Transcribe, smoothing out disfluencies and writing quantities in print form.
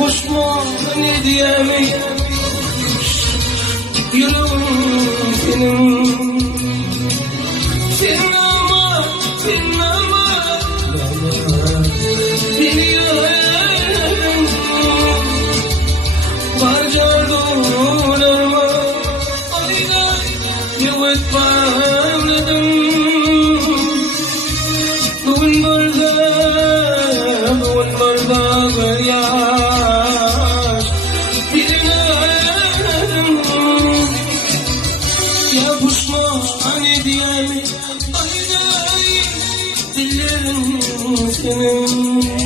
hoş mu ne diyemeyiz yüreğim senin. Senin ama beni yarayın barca doğrama ayda yuvut bağladım. Bugün burada bir yaş birine yapışma hani diyemeyiz. Ay dillerim senin.